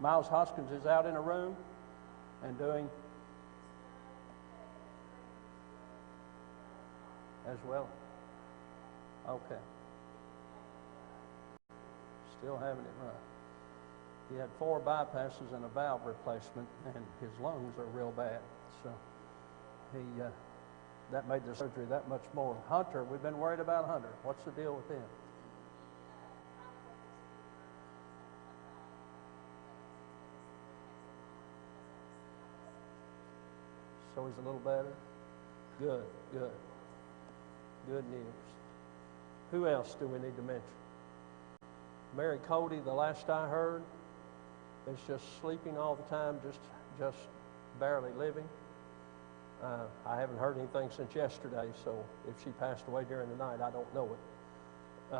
Miles Hoskins is out in a room and doing as well. Okay. Still having it run. He had 4 bypasses and a valve replacement, and his lungs are real bad. So that made the surgery that much more. Hunter, we've been worried about Hunter. What's the deal with him? So he's a little better? Good, good. Good news. Who else do we need to mention? Mary Cody, the last I heard, is just sleeping all the time, just barely living. I haven't heard anything since yesterday, so if she passed away during the night, I don't know it.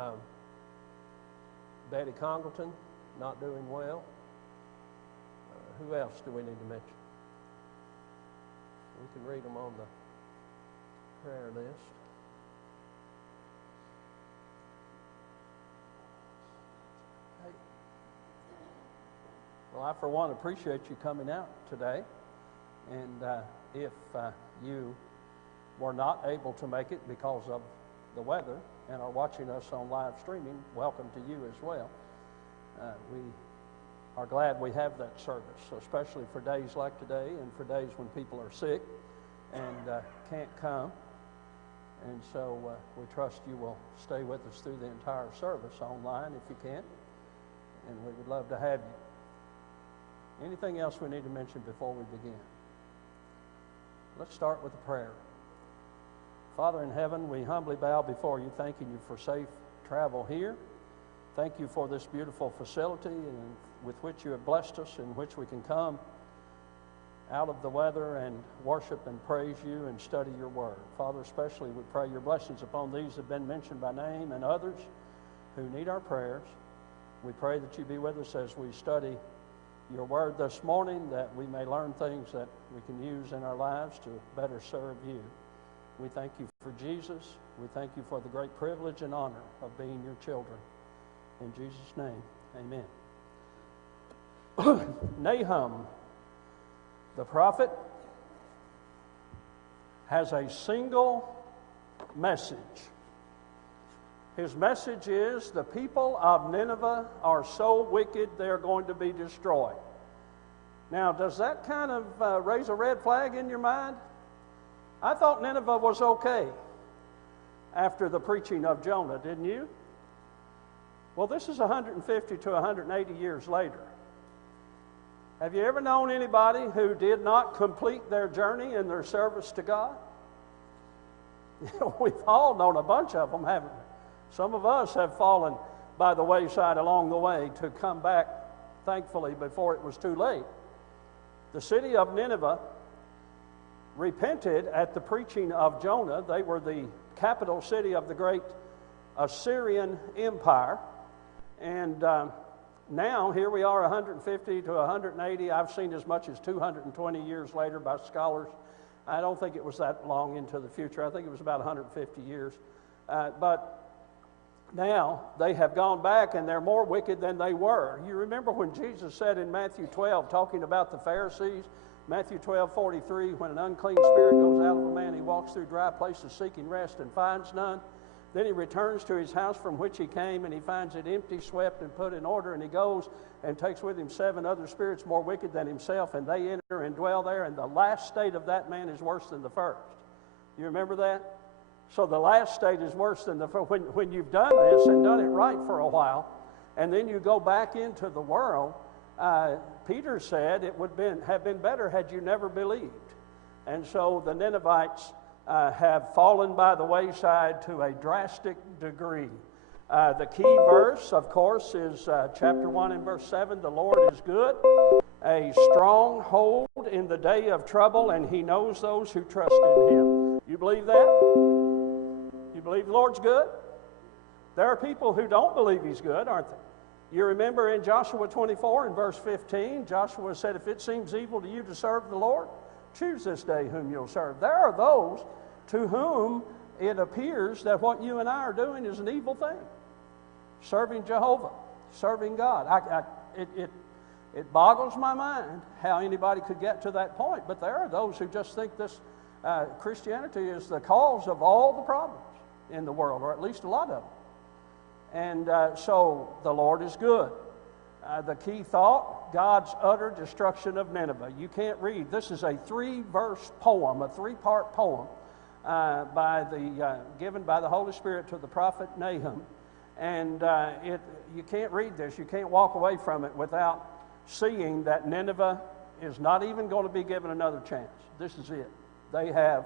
Betty Congleton, not doing well. Who else do we need to mention? We can read them on the prayer list. Hey. Well, I, for one, appreciate you coming out today. And if you were not able to make it because of the weather and are watching us on live streaming, welcome to you as well. We are glad we have that service, especially for days like today and for days when people are sick and can't come. And so we trust you will stay with us through the entire service online if you can. And we would love to have you. Anything else we need to mention before we begin? Let's start with a prayer. Father in heaven, we humbly bow before you, thanking you for safe travel here. Thank you for this beautiful facility and with which you have blessed us, in which we can come out of the weather and worship and praise you and study your word. Father, especially we pray your blessings upon these that have been mentioned by name and others who need our prayers. We pray that you be with us as we study your word this morning, that we may learn things that we can use in our lives to better serve you. We thank you for Jesus. We thank you for the great privilege and honor of being your children. In Jesus' name, amen. Nahum, the prophet, has a single message. His message is, the people of Nineveh are so wicked they're going to be destroyed. Now, does that kind of raise a red flag in your mind? I thought Nineveh was okay after the preaching of Jonah, didn't you? Well, this is 150 to 180 years later. Have you ever known anybody who did not complete their journey in their service to God? We've all known a bunch of them, haven't we? Some of us have fallen by the wayside along the way to come back, thankfully, before it was too late. The city of Nineveh repented at the preaching of Jonah. They were the capital city of the great Assyrian Empire. And now, here we are 150 to 180. I've seen as much as 220 years later by scholars. I don't think it was that long into the future. I think it was about 150 years. But now they have gone back and they're more wicked than they were. You remember when Jesus said in Matthew 12, talking about the Pharisees, Matthew 12:43, when an unclean spirit goes out of a man, he walks through dry places seeking rest and finds none. Then he returns to his house from which he came, and he finds it empty, swept, and put in order. And he goes and takes with him 7 other spirits more wicked than himself, and they enter and dwell there. And the last state of that man is worse than the first. You remember that? So the last state is worse than the first. When you've done this and done it right for a while, and then you go back into the world, Peter said it would have been better had you never believed. And so the Ninevites have fallen by the wayside to a drastic degree. The key verse, of course, is chapter 1 and verse 7. The Lord is good, a stronghold in the day of trouble, and he knows those who trust in him. You believe that? You believe the Lord's good? There are people who don't believe he's good, aren't there? You remember in Joshua 24 and verse 15, Joshua said, if it seems evil to you to serve the Lord, choose this day whom you'll serve. There are those to whom it appears that what you and I are doing is an evil thing. Serving Jehovah, serving God. It boggles my mind how anybody could get to that point. But there are those who just think this Christianity is the cause of all the problems in the world, or at least a lot of them. And so the Lord is good. The key thought, God's utter destruction of Nineveh. You can't read. This is a 3-verse poem, a 3-part poem given by the Holy Spirit to the prophet Nahum. And you can't read this. You can't walk away from it without seeing that Nineveh is not even going to be given another chance. This is it. They have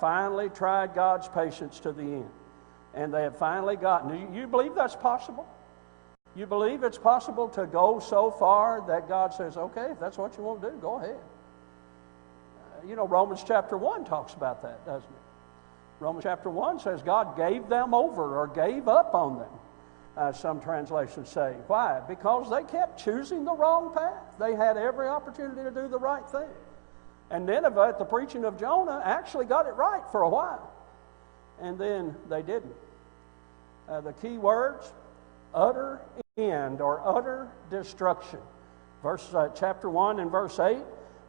finally tried God's patience to the end. And they have finally gotten. You believe that's possible? You believe it's possible to go so far that God says, okay, if that's what you want to do, go ahead. Romans chapter 1 talks about that, doesn't it? Romans chapter 1 says God gave them over or gave up on them, some translations say. Why? Because they kept choosing the wrong path. They had every opportunity to do the right thing. And Nineveh, at the preaching of Jonah, actually got it right for a while. And then they didn't. The key words, utter end or utter destruction. Chapter 1 and verse 8,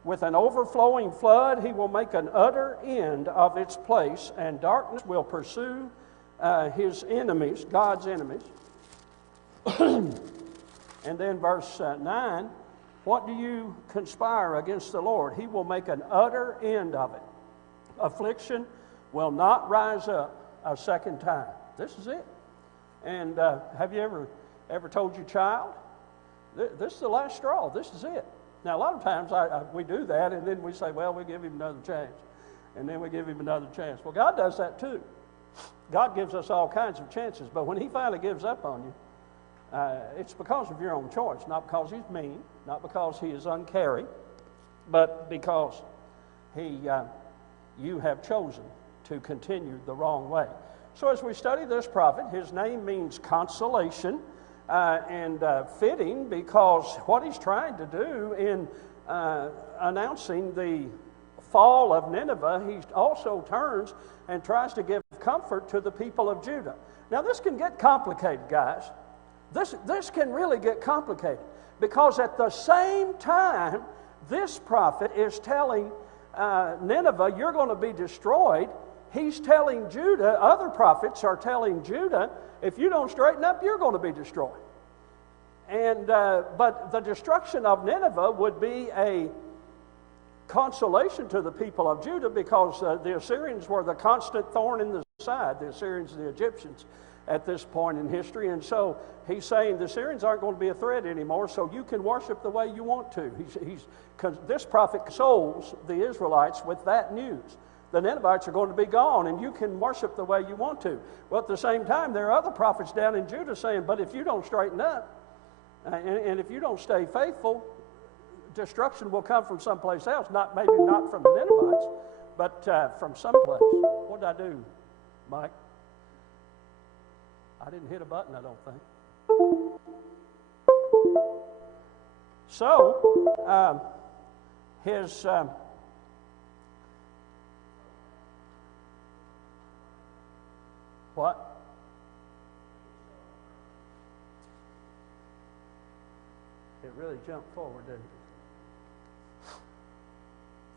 with an overflowing flood he will make an utter end of its place, and darkness will pursue his enemies, God's enemies. And then verse 9, what do you conspire against the Lord? He will make an utter end of it. Affliction will not rise up a second time. This is it. And have you ever told your child, this is the last straw, this is it? Now, a lot of times we do that, and then we say, well, we'll give him another chance. And then we give him another chance. Well, God does that too. God gives us all kinds of chances, but when he finally gives up on you, it's because of your own choice, not because he's mean, not because he is uncaring, but because you have chosen to continue the wrong way. So as we study this prophet, his name means consolation, and fitting, because what he's trying to do in announcing the fall of Nineveh, he also turns and tries to give comfort to the people of Judah. Now this can get complicated, guys. This can really get complicated, because at the same time this prophet is telling Nineveh, you're going to be destroyed, he's telling Judah, other prophets are telling Judah, if you don't straighten up, you're going to be destroyed. And but the destruction of Nineveh would be a consolation to the people of Judah, because the Assyrians were the constant thorn in the side, the Assyrians and the Egyptians at this point in history. And so he's saying the Assyrians aren't going to be a threat anymore, so you can worship the way you want to. This prophet consoles the Israelites with that news. The Ninevites are going to be gone, and you can worship the way you want to. Well, at the same time, there are other prophets down in Judah saying, but if you don't straighten up, and if you don't stay faithful, destruction will come from someplace else, maybe not from the Ninevites, but from someplace. What did I do, Mike? I didn't hit a button, I don't think. So, his... What? It really jumped forward, didn't it?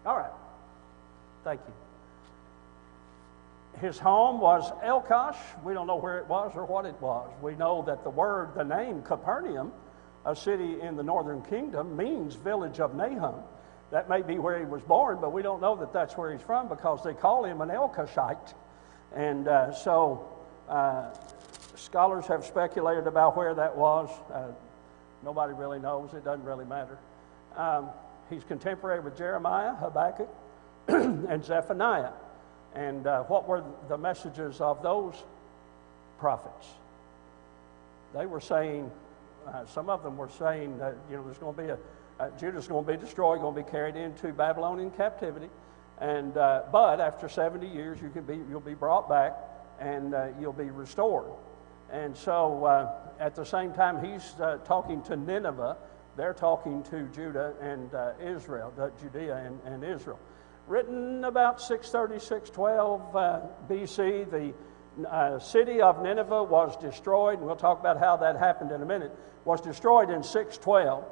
All right. Thank you. His home was Elkosh. We don't know where it was or what it was. We know that the name Capernaum, a city in the northern kingdom, means village of Nahum. That may be where he was born, but we don't know that that's where he's from, because they call him an Elkoshite. And so scholars have speculated about where that was. Nobody really knows. It doesn't really matter. He's contemporary with Jeremiah, Habakkuk, and Zephaniah. And what were the messages of those prophets? They were saying, some of them were saying that there's going to be Judah's going to be destroyed, going to be carried into Babylonian captivity. And but after 70 years, you'll be brought back, and you'll be restored. And so at the same time he's talking to Nineveh, they're talking to Judah and Israel, Judea and Israel. Written about 630, 612 BC, the city of Nineveh was destroyed, and we'll talk about how that happened in a minute, was destroyed in 612.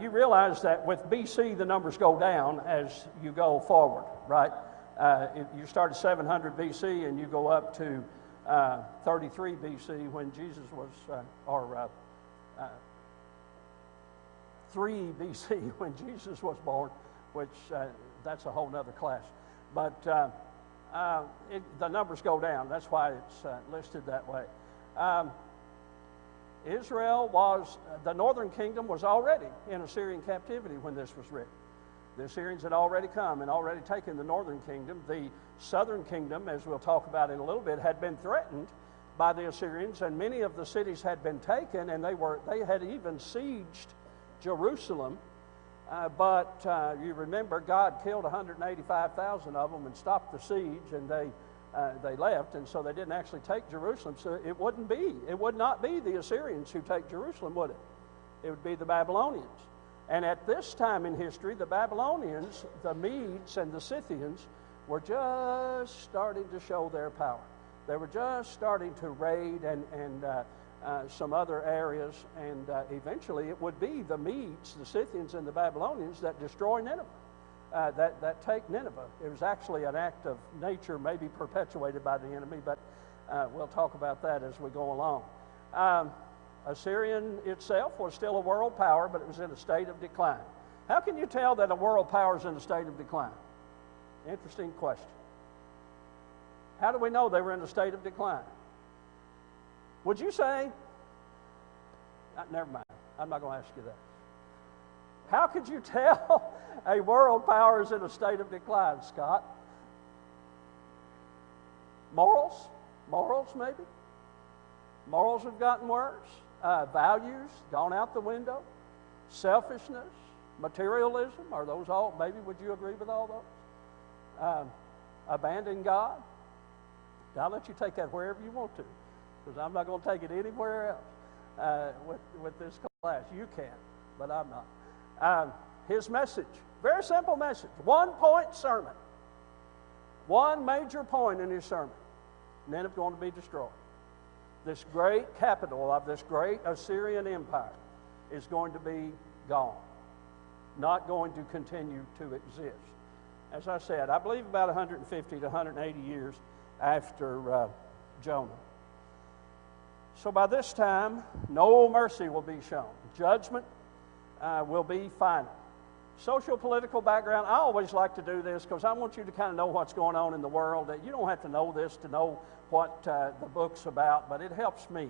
You realize that with BC, the numbers go down as you go forward, right? You start at 700 BC and you go up to 33 BC when Jesus was, or 3 BC when Jesus was born, which that's a whole other class. But the numbers go down. That's why it's listed that way. Israel the northern kingdom was already in Assyrian captivity when this was written. The Assyrians had already come and already taken the northern kingdom. The southern kingdom, as we'll talk about in a little bit, had been threatened by the Assyrians, and many of the cities had been taken, and they had even sieged Jerusalem. But you remember, God killed 185,000 of them and stopped the siege, and they left, and so they didn't actually take Jerusalem. So it would not be the Assyrians who take Jerusalem, would it? It would be the Babylonians. And at this time in history, the Babylonians, the Medes, and the Scythians were just starting to show their power. They were just starting to raid and some other areas, and eventually it would be the Medes, the Scythians, and the Babylonians that destroy Nineveh, that take Nineveh. It was actually an act of nature, maybe perpetuated by the enemy, but we'll talk about that as we go along. Assyrian itself was still a world power, but it was in a state of decline. How can you tell that a world power is in a state of decline? Interesting question. How do we know they were in a state of decline? Would you say, never mind, I'm not going to ask you that. How could you tell a world power is in a state of decline, Scott? Morals? Morals, maybe? Morals have gotten worse. Values gone out the window. Selfishness, materialism, are those all, maybe would you agree with all those? Abandon God. I'll let you take that wherever you want to, because I'm not going to take it anywhere else with this class. You can, but I'm not. His message, very simple message, one-point sermon. One major point in his sermon. Nineveh going to be destroyed. This great capital of this great Assyrian empire is going to be gone, not going to continue to exist. As I said, I believe about 150 to 180 years after Jonah. So by this time, no mercy will be shown. Judgment will be final. Social political background, I always like to do this because I want you to kind of know what's going on in the world. You don't have to know this to know what the book's about, but it helps me.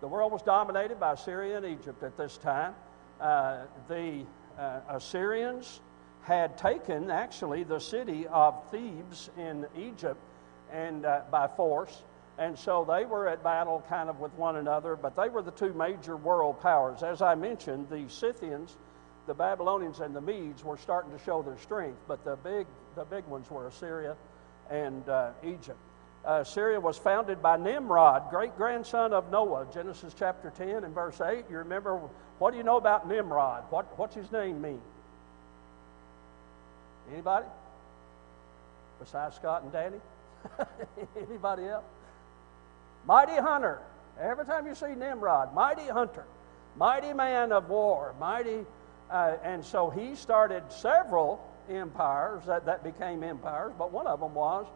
The world was dominated by Syria and Egypt at this time. The Assyrians had taken, actually, the city of Thebes in Egypt and by force, and so they were at battle kind of with one another, but they were the two major world powers. As I mentioned, the Scythians, the Babylonians, and the Medes were starting to show their strength, but the big ones were Assyria and Egypt. Syria was founded by Nimrod, great-grandson of Noah, Genesis chapter 10 and verse 8. You remember, what do you know about Nimrod? What's his name mean? Anybody? Besides Scott and Danny? Anybody else? Mighty hunter. Every time you see Nimrod, mighty hunter, mighty man of war, mighty, and so he started several empires that became empires, but one of them was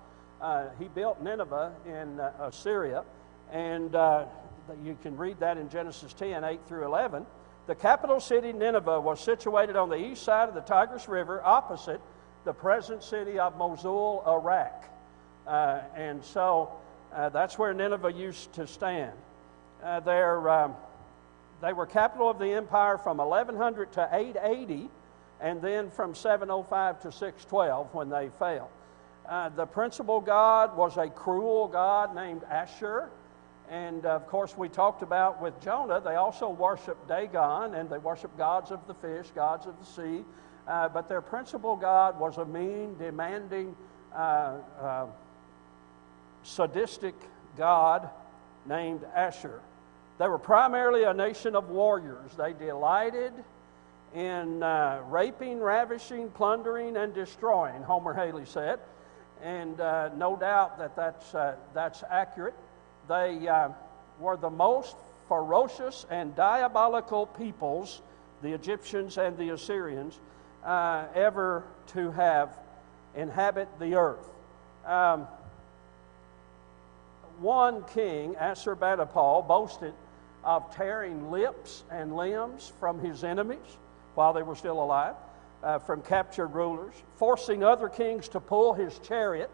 he built Nineveh in Assyria, and you can read that in Genesis 10, 8 through 11. The capital city, Nineveh, was situated on the east side of the Tigris River, opposite the present city of Mosul, Iraq. And so that's where Nineveh used to stand. They were capital of the empire from 1100 to 880, and then from 705 to 612 when they fell. The principal god was a cruel god named Ashur. And, of course, we talked about with Jonah, they also worshiped Dagon, and they worshiped gods of the fish, gods of the sea. But their principal god was a mean, demanding, sadistic god named Ashur. They were primarily a nation of warriors. They delighted in raping, ravishing, plundering, and destroying, Homer Haley said. And no doubt that's accurate. They were the most ferocious and diabolical peoples the Egyptians and the Assyrians, ever to have inhabit the earth. One king, Assurbanipal, boasted of tearing lips and limbs from his enemies while they were still alive, from captured rulers, forcing other kings to pull his chariot,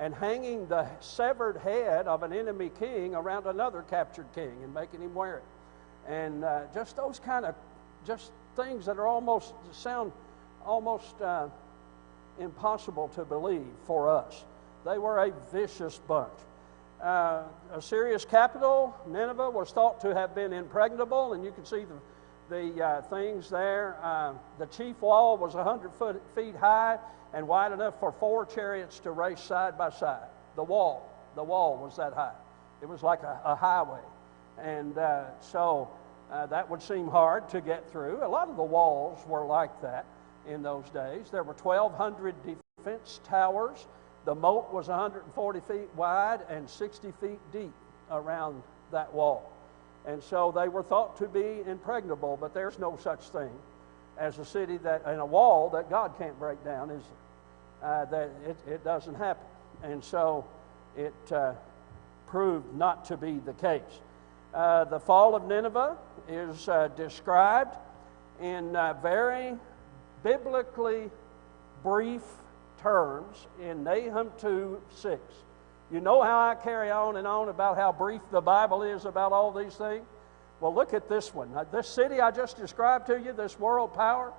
and hanging the severed head of an enemy king around another captured king and making him wear it. And just those kind of just things that are sound almost impossible to believe for us. They were a vicious bunch. Assyria's capital, Nineveh, was thought to have been impregnable, and you can see the things there. The chief wall was 100 feet high and wide enough for 4 chariots to race side by side. The wall was that high. It was like a highway. And so that would seem hard to get through. A lot of the walls were like that in those days. There were 1,200 defense towers. The moat was 140 feet wide and 60 feet deep around that wall. And so they were thought to be impregnable, but there's no such thing as a city and a wall that God can't break down, is there? That it doesn't happen. And so it proved not to be the case. The fall of Nineveh is described in very biblically brief terms in Nahum 2:6. You know how I carry on and on about how brief the Bible is about all these things? Well, look at this one. This city I just described to you, this world power,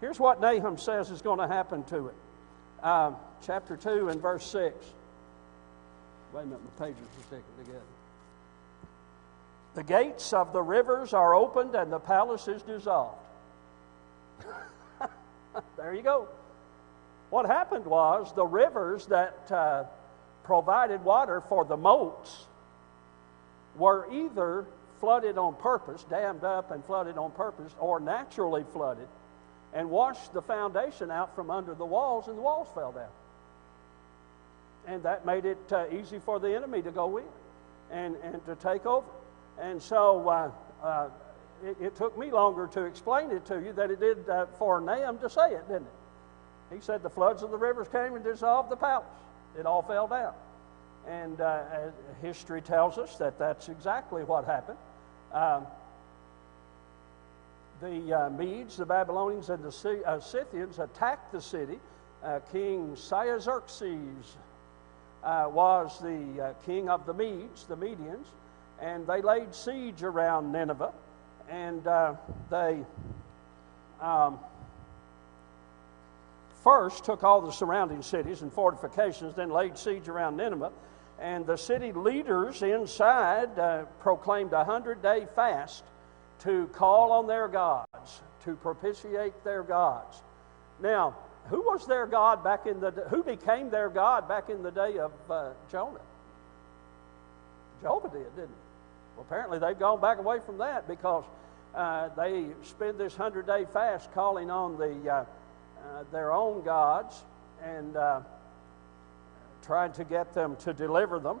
here's what Nahum says is going to happen to it. Chapter 2 and verse 6. Wait a minute, my pages are sticking together. The gates of the rivers are opened and the palace is dissolved. There you go. What happened was the rivers that provided water for the moats were either flooded on purpose, dammed up and flooded on purpose, or naturally flooded and washed the foundation out from under the walls, and the walls fell down. And that made it easy for the enemy to go in and to take over. And so it took me longer to explain it to you than it did for Nahum to say it, didn't it? He said the floods of the rivers came and dissolved the palace. It all fell down. And history tells us that that's exactly what happened. The Medes, the Babylonians, and the Scythians attacked the city. King Xerxes was the king of the Medes, the Medians, and they laid siege around Nineveh. And they first took all the surrounding cities and fortifications, then laid siege around Nineveh. And the city leaders inside proclaimed a 100-day fast to call on their gods, to propitiate their gods. Now, who was their god who became their god back in the day of Jonah? Jehovah did, didn't he? Well, apparently they've gone back away from that because they spend this 100-day fast calling on their own gods and trying to get them to deliver them.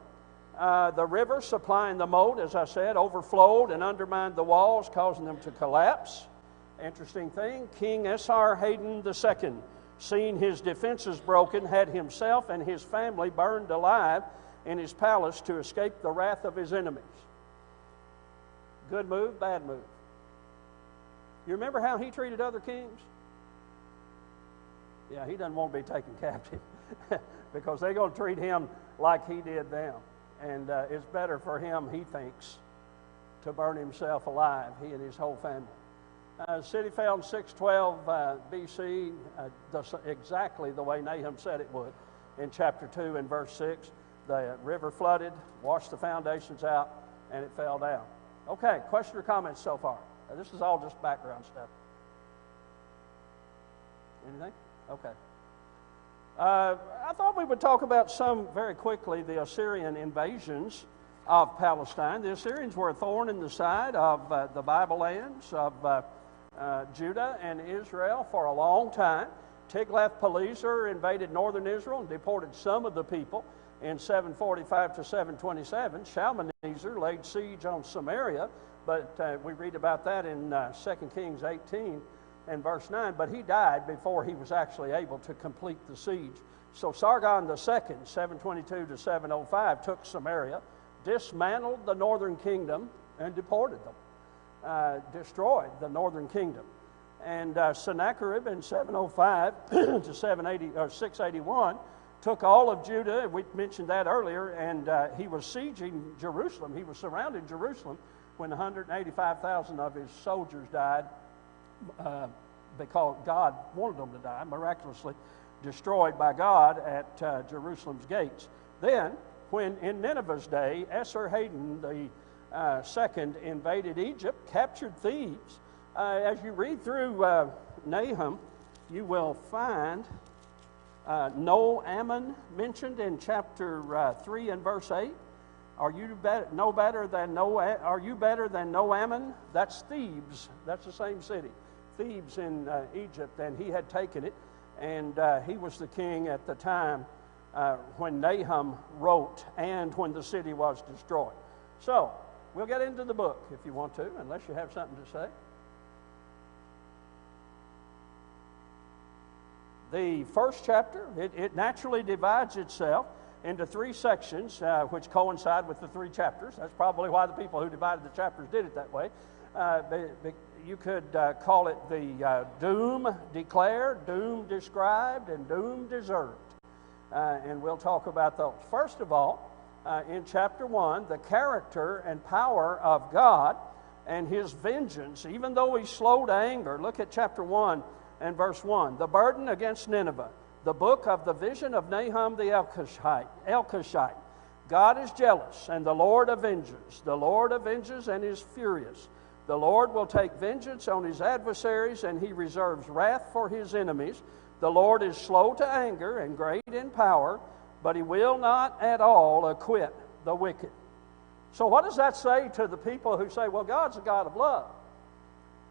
The river supplying the moat, as I said, overflowed and undermined the walls, causing them to collapse. Interesting thing, King Esarhaddon II, seeing his defenses broken, had himself and his family burned alive in his palace to escape the wrath of his enemies. Good move, bad move. You remember how he treated other kings? Yeah, he doesn't want to be taken captive because they're going to treat him like he did them. And it's better for him, he thinks, to burn himself alive, he and his whole family. The city fell in 612 BC, exactly the way Nahum said it would. In chapter 2 and verse 6, the river flooded, washed the foundations out, and it fell down. Okay, question or comments so far? This is all just background stuff. Anything? Okay. I thought we would talk about very quickly, the Assyrian invasions of Palestine. The Assyrians were a thorn in the side of the Bible lands of Judah and Israel for a long time. Tiglath-Pileser invaded northern Israel and deported some of the people in 745 to 727. Shalmaneser laid siege on Samaria But we read about that in 2 Kings 18 and verse 9. But he died before he was actually able to complete the siege. So Sargon II, 722 to 705, took Samaria, dismantled the northern kingdom, and deported them, destroyed the northern kingdom. And Sennacherib in 705 to 681 took all of Judah. We mentioned that earlier, and he was sieging Jerusalem. He was surrounding Jerusalem when 185,000 of his soldiers died because God wanted them to die, miraculously destroyed by God at Jerusalem's gates. Then, when in Nineveh's day, Esarhaddon the second invaded Egypt, captured Thebes. As you read through Nahum, you will find Nahum mentioned in chapter 3 and verse 8. Are you better than Nahum? That's Thebes. That's the same city. Thebes in Egypt, and he had taken it, and he was the king at the time when Nahum wrote and when the city was destroyed. So, we'll get into the book if you want to, unless you have something to say. The first chapter, it naturally divides itself into three sections, which coincide with the three chapters. That's probably why the people who divided the chapters did it that way. You could call it the doom declared, doom described, and doom deserved. And we'll talk about those. First of all, in chapter 1, the character and power of God and his vengeance, even though he's slow to anger. Look at chapter 1 and verse 1. The burden against Nineveh, the book of the vision of Nahum the Elkoshite. God is jealous, and the Lord avenges. The Lord avenges and is furious. The Lord will take vengeance on his adversaries, and he reserves wrath for his enemies. The Lord is slow to anger and great in power, but he will not at all acquit the wicked. So what does that say to the people who say, well, God's a God of love?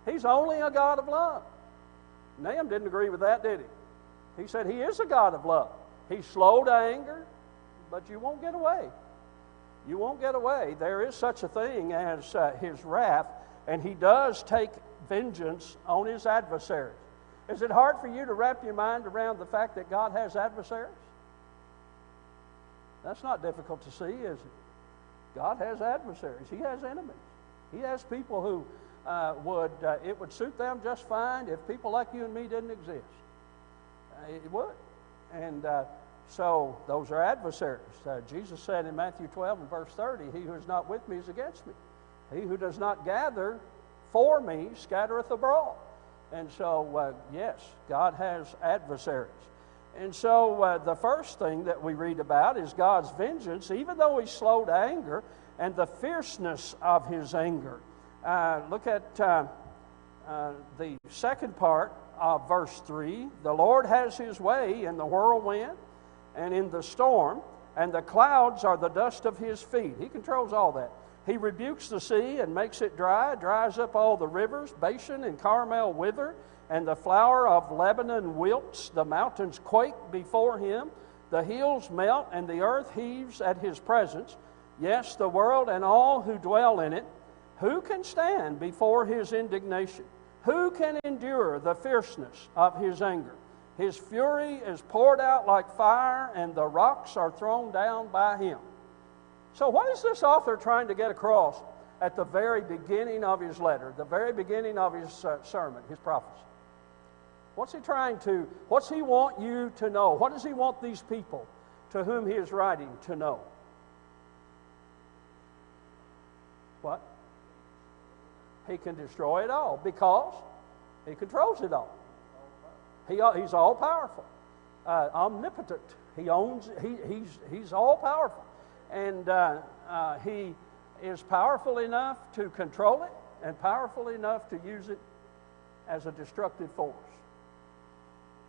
He's only a God of love. Nahum didn't agree with that, did he? He said he is a God of love. He's slow to anger, but you won't get away. You won't get away. There is such a thing as his wrath, and he does take vengeance on his adversaries. Is it hard for you to wrap your mind around the fact that God has adversaries? That's not difficult to see, is it? God has adversaries. He has enemies. He has people who it would suit them just fine if people like you and me didn't exist. It would. And so those are adversaries. Jesus said in Matthew 12 and verse 30, he who is not with me is against me. He who does not gather for me scattereth abroad. And so, yes, God has adversaries. And so the first thing that we read about is God's vengeance, even though he's slow to anger, and the fierceness of his anger. Look at the second part of verse 3. The Lord has his way in the whirlwind and in the storm, and the clouds are the dust of his feet. He controls all that. He rebukes the sea and makes it dry, dries up all the rivers. Bashan and Carmel wither, and the flower of Lebanon wilts. The mountains quake before him. The hills melt, and the earth heaves at his presence. Yes, the world and all who dwell in it. Who can stand before his indignation? Who can endure the fierceness of his anger? His fury is poured out like fire, and the rocks are thrown down by him. So what is this author trying to get across at the very beginning of his letter, the very beginning of his sermon, his prophecy? What's he want you to know? What does he want these people to whom he is writing to know? What? He can destroy it all because he controls it all. He's all powerful, omnipotent. He owns. He's all powerful, and he is powerful enough to control it and powerful enough to use it as a destructive force.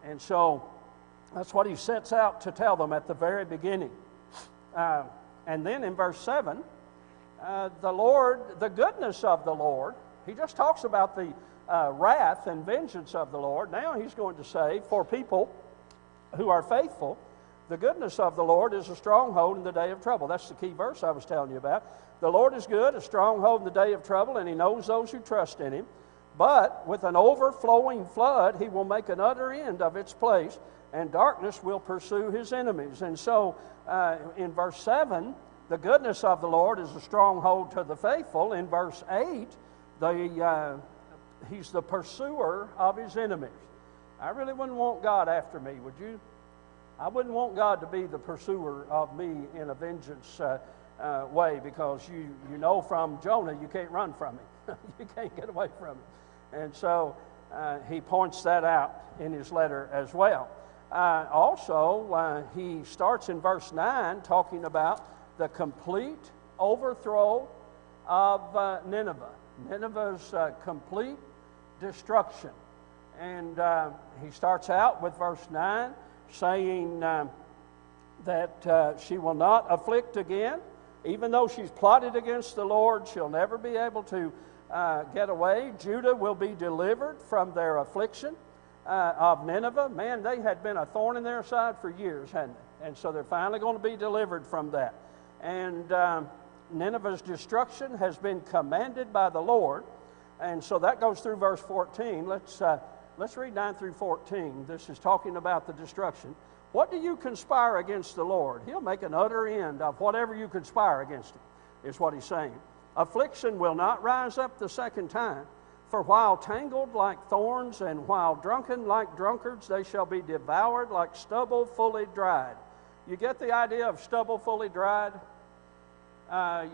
And so that's what he sets out to tell them at the very beginning. And then in verse 7, the goodness of the Lord, he just talks about the wrath and vengeance of the Lord. Now he's going to say, for people who are faithful, the goodness of the Lord is a stronghold in the day of trouble. That's the key verse I was telling you about. The Lord is good, a stronghold in the day of trouble, and He knows those who trust in Him. But with an overflowing flood, He will make an utter end of its place, and darkness will pursue His enemies. And so in verse 7, the goodness of the Lord is a stronghold to the faithful. In verse 8, He's the pursuer of His enemies. I really wouldn't want God after me, would you? I wouldn't want God to be the pursuer of me in a vengeance way, because you know from Jonah you can't run from him. You can't get away from him. And so he points that out in his letter as well. Also, he starts in verse 9 talking about the complete overthrow of Nineveh. Nineveh's complete destruction. And he starts out with verse 9 saying that she will not afflict again. Even though she's plotted against the Lord, she'll never be able to get away. Judah will be delivered from their affliction of Nineveh. Man, they had been a thorn in their side for years, hadn't they? And so they're finally going to be delivered from that. And Nineveh's destruction has been commanded by the Lord. And so that goes through verse 14. Let's read 9 through 14. This is talking about the destruction. What do you conspire against the Lord? He'll make an utter end of whatever you conspire against Him, is what He's saying. Affliction will not rise up the second time, for while tangled like thorns and while drunken like drunkards, they shall be devoured like stubble fully dried. You get the idea of stubble fully dried?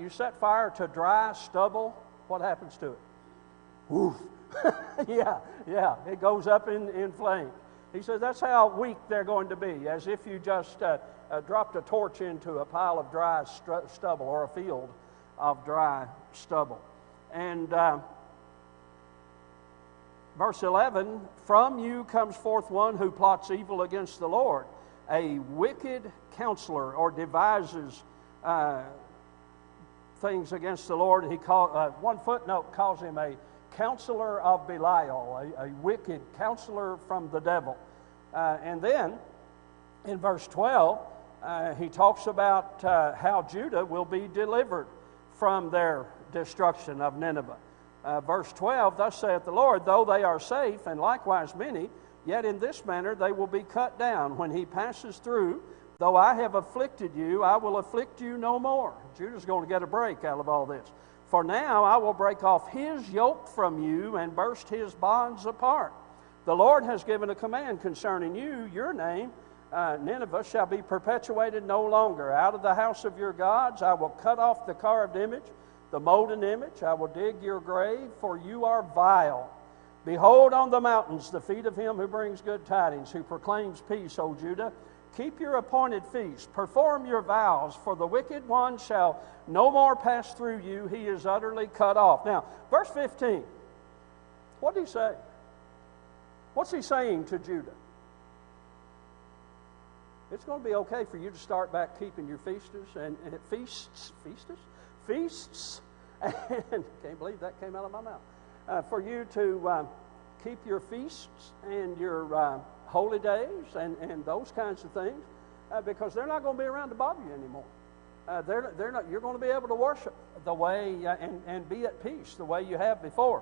You set fire to dry stubble, what happens to it? Woof. yeah, it goes up in flames. He says that's how weak they're going to be, as if you just dropped a torch into a pile of dry stubble or a field of dry stubble. And verse 11, from you comes forth one who plots evil against the Lord, a wicked counselor, or devises things against the Lord. One footnote calls him a counselor of Belial, a wicked counselor from the devil. And then in verse 12, he talks about how Judah will be delivered from their destruction of Nineveh. Verse 12, thus saith the Lord, though they are safe, and likewise many, yet in this manner they will be cut down. When he passes through, though I have afflicted you, I will afflict you no more. Judah's going to get a break out of all this. For now I will break off his yoke from you and burst his bonds apart. The Lord has given a command concerning you. Your name, Nineveh, shall be perpetuated no longer. Out of the house of your gods I will cut off the carved image, the molten image. I will dig your grave, for you are vile. Behold on the mountains the feet of him who brings good tidings, who proclaims peace, O Judah. Keep your appointed feast, perform your vows, for the wicked one shall no more pass through you. He is utterly cut off. Now, verse 15, what did he say? What's he saying to Judah? It's going to be okay for you to start back keeping your feasts and feasts, and can't believe that came out of my mouth. For you to keep your feasts and your holy days and those kinds of things, because they're not going to be around to bother you anymore. They're not. You're going to be able to worship the way and be at peace the way you have before,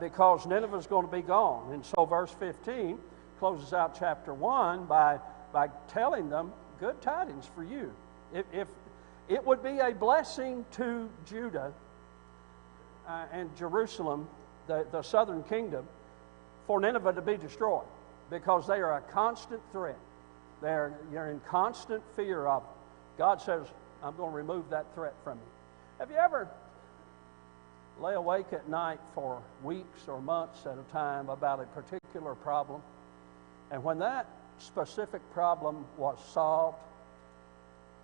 because Nineveh's going to be gone. And so verse 15 closes out chapter 1 by telling them good tidings for you. If it would be a blessing to Judah and Jerusalem, the southern kingdom, for Nineveh to be destroyed, because they are a constant threat. You're in constant fear of them. God says, I'm going to remove that threat from you. Have you ever lay awake at night for weeks or months at a time about a particular problem, and when that specific problem was solved,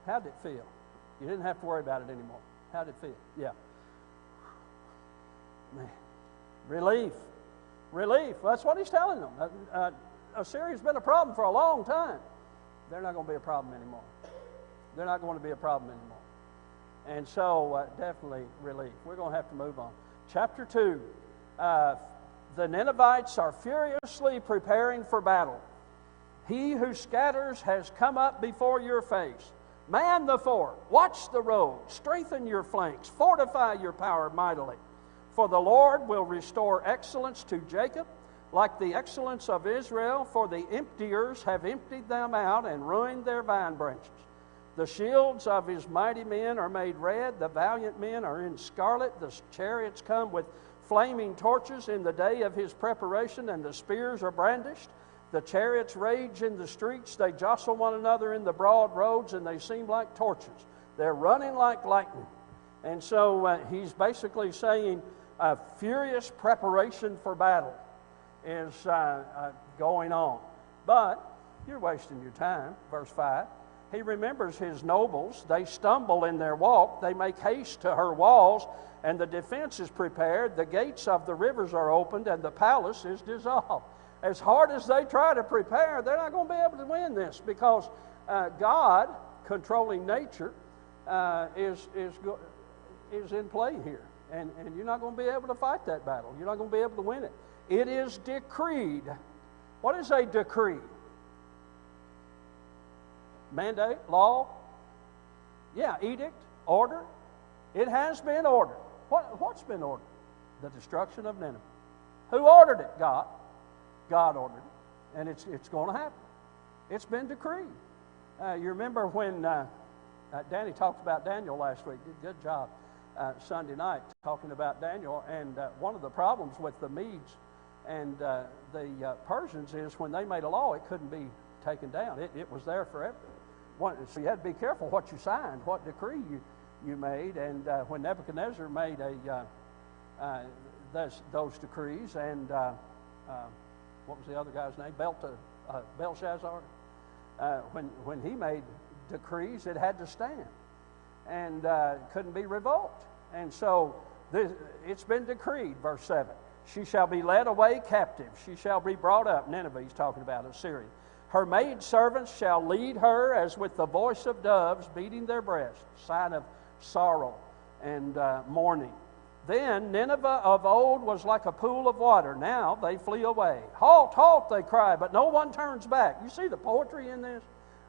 how did it feel? You didn't have to worry about it anymore. How did it feel? Yeah. Man. Relief. That's what he's telling them. Assyria's been a problem for a long time. They're not going to be a problem anymore. They're not going to be a problem anymore. And so, definitely relief. We're going to have to move on. Chapter 2. The Ninevites are furiously preparing for battle. He who scatters has come up before your face. Man the fort, watch the road, strengthen your flanks, fortify your power mightily. For the Lord will restore excellence to Jacob, like the excellence of Israel, for the emptiers have emptied them out and ruined their vine branches. The shields of his mighty men are made red, the valiant men are in scarlet, the chariots come with flaming torches in the day of his preparation, and the spears are brandished. The chariots rage in the streets, they jostle one another in the broad roads, and they seem like torches. They're running like lightning. And so he's basically saying a furious preparation for battle is going on. But you're wasting your time, verse 5. He remembers his nobles. They stumble in their walk. They make haste to her walls, and the defense is prepared. The gates of the rivers are opened, and the palace is dissolved. As hard as they try to prepare, they're not going to be able to win this, because God, controlling nature, is in play here. And you're not going to be able to fight that battle. You're not going to be able to win it. It is decreed. What is a decree? Mandate, law, edict, order. It has been ordered. What's been ordered? The destruction of Nineveh. Who ordered it? God. God ordered it, and it's going to happen. It's been decreed. You remember when Danny talked about Daniel last week. Did a good job Sunday night talking about Daniel. And one of the problems with the Medes and the Persians is when they made a law, it couldn't be taken down. It was there forever. So you had to be careful what you signed, what decree you made. And when Nebuchadnezzar made those decrees, and what was the other guy's name? Belshazzar. When he made decrees, it had to stand, and couldn't be revoked. And so it's been decreed, verse 7. She shall be led away captive. She shall be brought up. Nineveh, he's talking about Assyria. Her maid servants shall lead her as with the voice of doves beating their breasts, sign of sorrow and mourning. Then Nineveh of old was like a pool of water. Now they flee away. Halt, halt, they cry, but no one turns back. You see the poetry in this?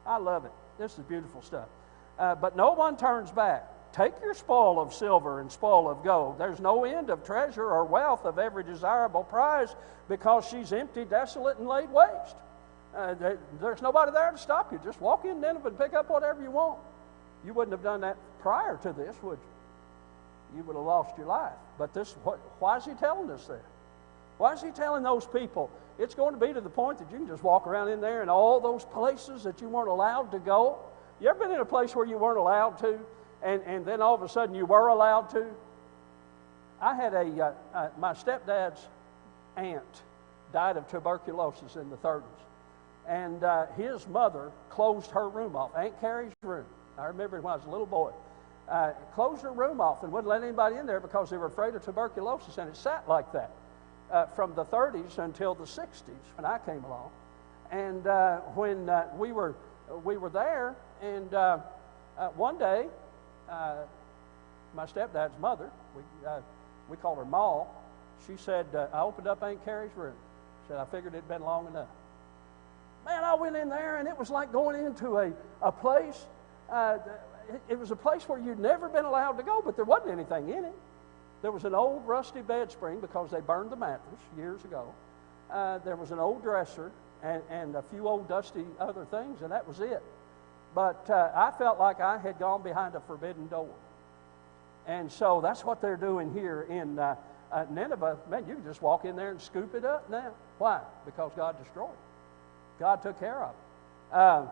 I love it. This is beautiful stuff. But no one turns back. Take your spoil of silver and spoil of gold. There's no end of treasure or wealth of every desirable prize, because she's empty, desolate, and laid waste. There's nobody there to stop you. Just walk in Nineveh and pick up whatever you want. You wouldn't have done that prior to this, would you? You would have lost your life. But why is he telling us that? Why is he telling those people it's going to be to the point that you can just walk around in there and all those places that you weren't allowed to go? You ever been in a place where you weren't allowed to, and then all of a sudden you were allowed to? I had my stepdad's aunt died of tuberculosis in the 30s. And his mother closed her room off, Aunt Carrie's room. I remember when I was a little boy. Closed her room off and wouldn't let anybody in there because they were afraid of tuberculosis, and it sat like that from the 30s until the 60s when I came along. And when we were there, and one day, my stepdad's mother, we called her Ma, she said, I opened up Aunt Carrie's room. She said, I figured it'd been long enough. Man, I went in there, and it was like going into a place. It was a place where you'd never been allowed to go, but there wasn't anything in it. There was an old rusty bed spring because they burned the mattress years ago. There was an old dresser and a few old dusty other things, and that was it. But I felt like I had gone behind a forbidden door. And so that's what they're doing here in Nineveh. Man, you can just walk in there and scoop it up now. Why? Because God destroyed it. God took care of it.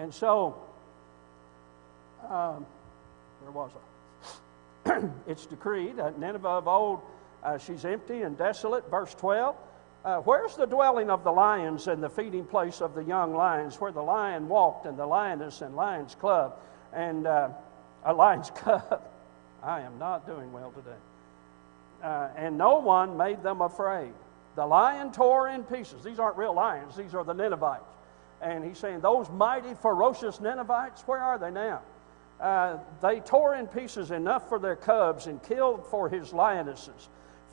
And so, where was I? It's decreed, Nineveh of old, she's empty and desolate. Verse 12, where's the dwelling of the lions and the feeding place of the young lions, where the lion walked and the lioness and lion's club, and a lion's cub? I am not doing well today. And no one made them afraid. The lion tore in pieces. These aren't real lions. These are the Ninevites. And he's saying, those mighty, ferocious Ninevites, where are they now? They tore in pieces enough for their cubs and killed for his lionesses,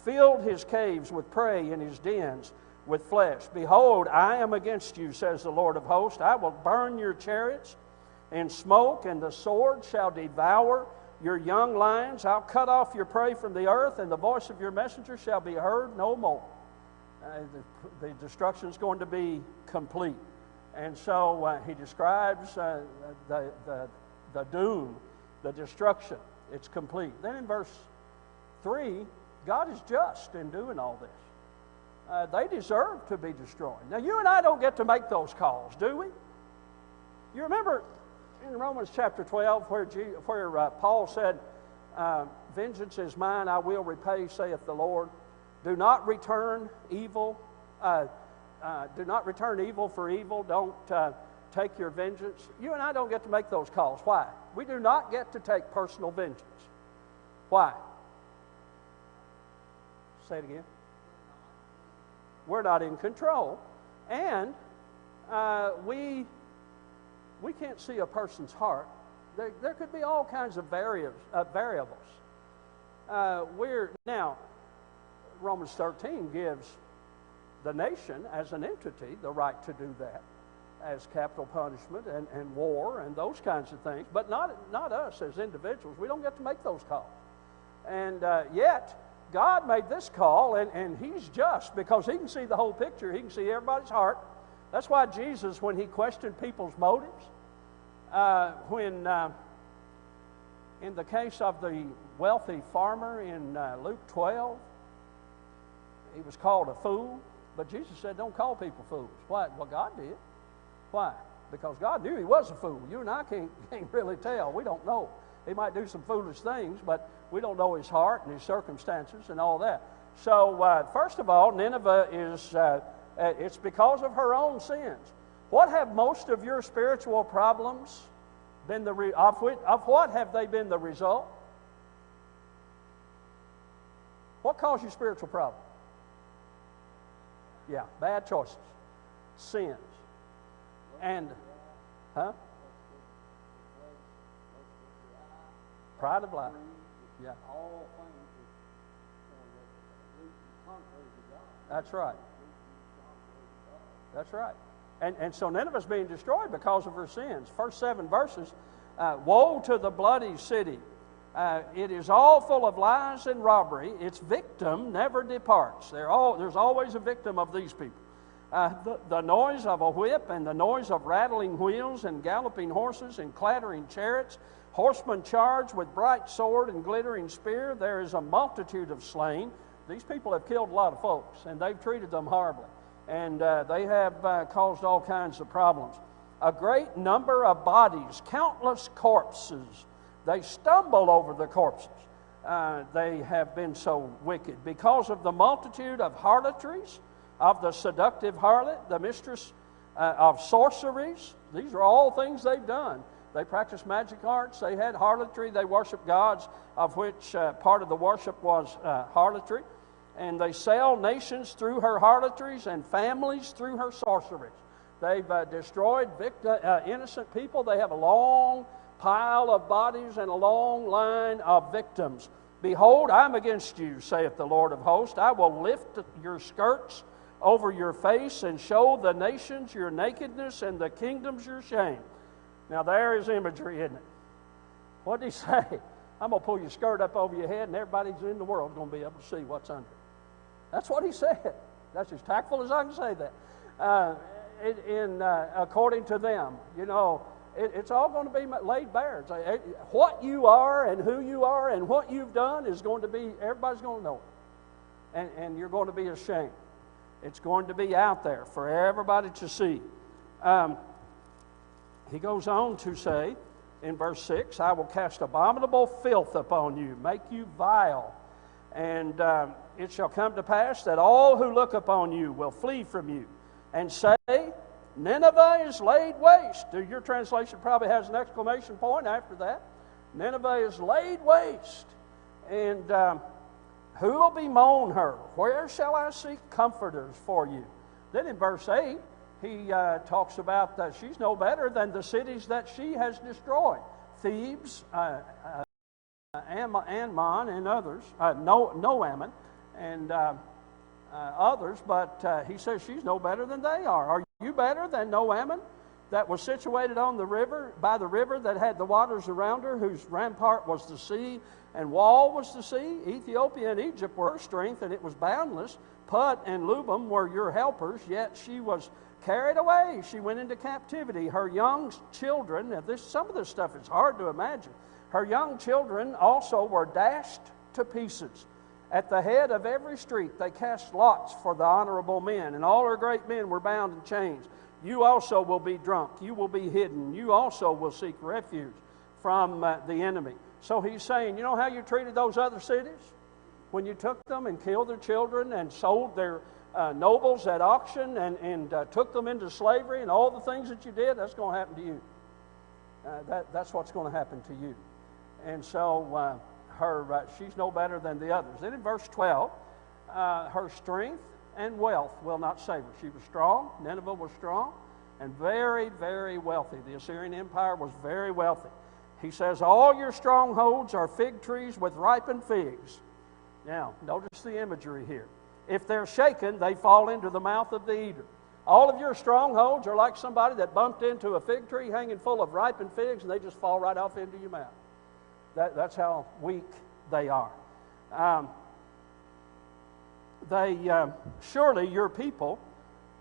filled his caves with prey and his dens with flesh. Behold, I am against you, says the Lord of hosts. I will burn your chariots in smoke, and the sword shall devour your young lions. I'll cut off your prey from the earth, and the voice of your messenger shall be heard no more. The destruction is going to be complete. And so he describes the doom, the destruction. It's complete. Then in verse 3, God is just in doing all this. They deserve to be destroyed. Now, you and I don't get to make those calls, do we? You remember in Romans chapter 12 where Paul said, vengeance is mine, I will repay, saith the Lord. Do not return evil. Do not return evil for evil. Don't take your vengeance. You and I don't get to make those calls. Why? We do not get to take personal vengeance. Why? Say it again. We're not in control. And we can't see a person's heart. There could be all kinds of variables. Now, Romans 13 gives the nation as an entity the right to do that as capital punishment and war and those kinds of things, but not us as individuals. We don't get to make those calls. And yet, God made this call, and He's just because He can see the whole picture. He can see everybody's heart. That's why Jesus, when He questioned people's motives, in the case of the wealthy farmer in Luke 12, he was called a fool, but Jesus said, don't call people fools. Why? Well, God did. Why? Because God knew he was a fool. You and I can't really tell. We don't know. He might do some foolish things, but we don't know his heart and his circumstances and all that. So, first of all, Nineveh is, it's because of her own sins. What have most of your spiritual problems been of what have they been the result? What caused your spiritual problem? Yeah, bad choices, sins, and, pride of life. Yeah. That's right. That's right. And so Nineveh's being destroyed because of her sins. First 7 verses, woe to the bloody city. It is all full of lies and robbery. Its victim never departs. There's always a victim of these people. The noise of a whip and the noise of rattling wheels and galloping horses and clattering chariots, horsemen charged with bright sword and glittering spear. There is a multitude of slain. These people have killed a lot of folks, and they've treated them horribly. And they have caused all kinds of problems. A great number of bodies, countless corpses. They stumble over the corpses. They have been so wicked. Because of the multitude of harlotries, of the seductive harlot, the mistress of sorceries. These are all things they've done. They practiced magic arts. They had harlotry. They worshiped gods, of which part of the worship was harlotry. And they sell nations through her harlotries and families through her sorceries. They've destroyed innocent people. They have a long pile of bodies and a long line of victims. Behold, I'm against you, saith the Lord of hosts. I will lift your skirts over your face and show the nations your nakedness and the kingdoms your shame. Now there is imagery, isn't it? What did he say? I'm going to pull your skirt up over your head and everybody in the world is going to be able to see what's under it. That's what he said. That's as tactful as I can say that. According to them, you know, it's all going to be laid bare. What you are and who you are and what you've done is going to be, everybody's going to know it. And you're going to be ashamed. It's going to be out there for everybody to see. He goes on to say in verse 6, I will cast abominable filth upon you, make you vile. And it shall come to pass that all who look upon you will flee from you and say, Nineveh is laid waste. Your translation probably has an exclamation point after that. Nineveh is laid waste. And who will bemoan her? Where shall I seek comforters for you? Then in verse 8, he talks about that she's no better than the cities that she has destroyed. Thebes, Ammon, and others. No Ammon, and others. But he says she's no better than they are. Are you better than No Ammon? that was situated on the river, by the river that had the waters around her, whose rampart was the sea, and wall was the sea. Ethiopia and Egypt were her strength, and it was boundless. Put and Lubim were your helpers, yet she was carried away. She went into captivity. Her young children, now some of this stuff is hard to imagine. Her young children also were dashed to pieces. At the head of every street they cast lots for the honorable men, and all her great men were bound in chains. You also will be drunk. You will be hidden. You also will seek refuge from the enemy. So he's saying, you know how you treated those other cities? When you took them and killed their children and sold their nobles at auction and took them into slavery and all the things that you did, that's going to happen to you. That's what's going to happen to you. And so she's no better than the others. Then in verse 12, her strength and wealth will not save her. She was strong. Nineveh was strong and very, very wealthy. The Assyrian Empire was very wealthy. He says, all your strongholds are fig trees with ripened figs. Now, notice the imagery here. If they're shaken, they fall into the mouth of the eater. All of your strongholds are like somebody that bumped into a fig tree hanging full of ripened figs, and they just fall right off into your mouth. That's how weak they are. Surely your people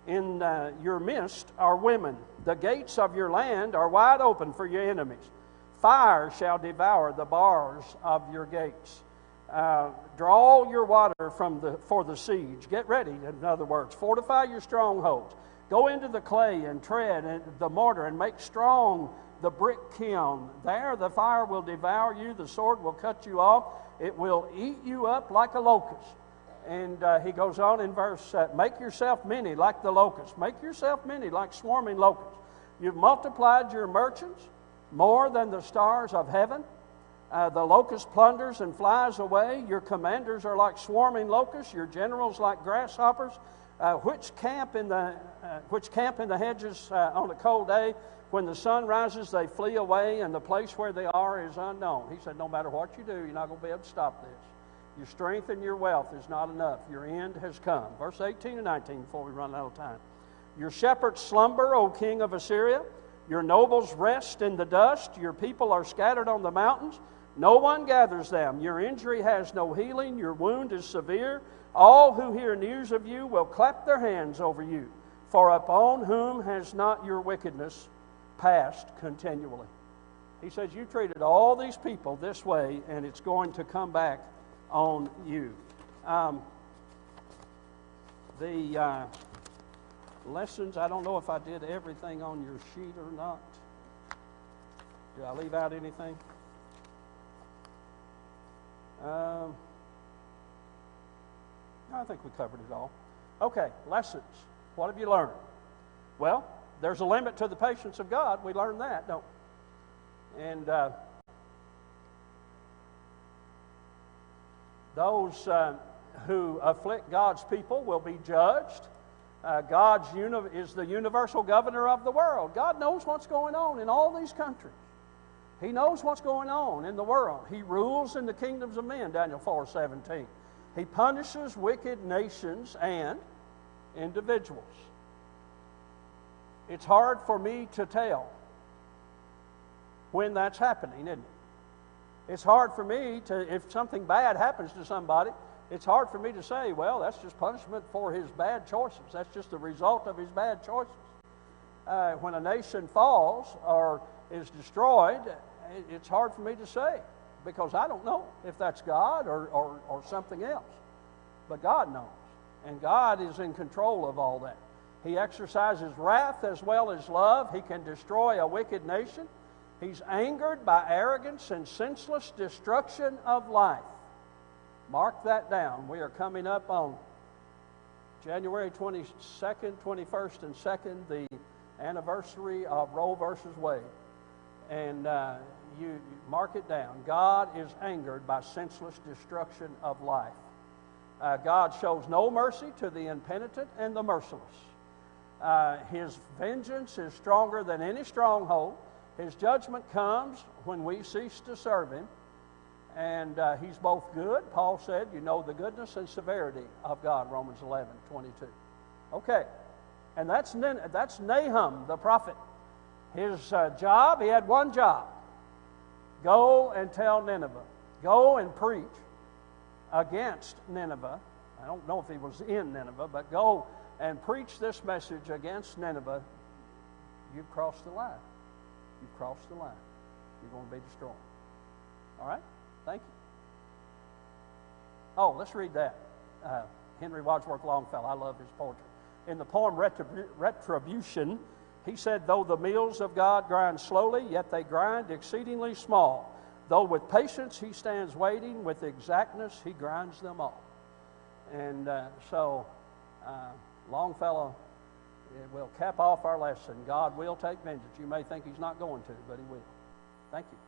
in your midst are women. The gates of your land are wide open for your enemies. Fire shall devour the bars of your gates. Draw your water for the siege. Get ready, in other words. Fortify your strongholds. Go into the clay and tread the mortar and make strong the brick kiln. There the fire will devour you. The sword will cut you off. It will eat you up like a locust. And he goes on in verse, make yourself many like the locust. Make yourself many like swarming locusts. You've multiplied your merchants more than the stars of heaven. The locust plunders and flies away. Your commanders are like swarming locusts. Your generals like grasshoppers, which camp in the hedges on a cold day. When the sun rises, they flee away, and the place where they are is unknown. He said, no matter what you do, you're not going to be able to stop this. Your strength and your wealth is not enough. Your end has come. Verse 18 and 19 before we run out of time. Your shepherds slumber, O king of Assyria. Your nobles rest in the dust. Your people are scattered on the mountains. No one gathers them. Your injury has no healing. Your wound is severe. All who hear news of you will clap their hands over you. For upon whom has not your wickedness passed continually? He says, you treated all these people this way, and it's going to come back on you. The lessons, I don't know if I did everything on your sheet or not. Did I leave out anything? I think we covered it all. Okay, lessons. What have you learned? Well, there's a limit to the patience of God. We learned that, don't we? And those who afflict God's people will be judged. God is the universal governor of the world. God knows what's going on in all these countries. He knows what's going on in the world. He rules in the kingdoms of men, Daniel 4:17. He punishes wicked nations and individuals. It's hard for me to tell when that's happening, isn't it? It's hard for me to, if something bad happens to somebody, it's hard for me to say, well, that's just punishment for his bad choices. That's just the result of his bad choices. When a nation falls or is destroyed, it's hard for me to say because I don't know if that's God or something else. But God knows, and God is in control of all that. He exercises wrath as well as love. He can destroy a wicked nation. He's angered by arrogance and senseless destruction of life. Mark that down. We are coming up on January 22nd, 21st, and 2nd, the anniversary of Roe versus Wade. And you mark it down. God is angered by senseless destruction of life. God shows no mercy to the impenitent and the merciless. His vengeance is stronger than any stronghold. His judgment comes when we cease to serve him. And he's both good. Paul said, you know the goodness and severity of God, Romans 11:22. Okay, and that's Nahum, the prophet. His job, he had one job. Go and tell Nineveh. Go and preach against Nineveh. I don't know if he was in Nineveh, but go and preach this message against Nineveh. You've crossed the line. You've crossed the line. You're going to be destroyed. All right? Thank you. Oh, let's read that. Henry Wadsworth Longfellow. I love his poetry. In the poem Retribution, he said, though the meals of God grind slowly, yet they grind exceedingly small. Though with patience he stands waiting, with exactness he grinds them all. And so Longfellow will cap off our lesson. God will take vengeance. You may think he's not going to, but he will. Thank you.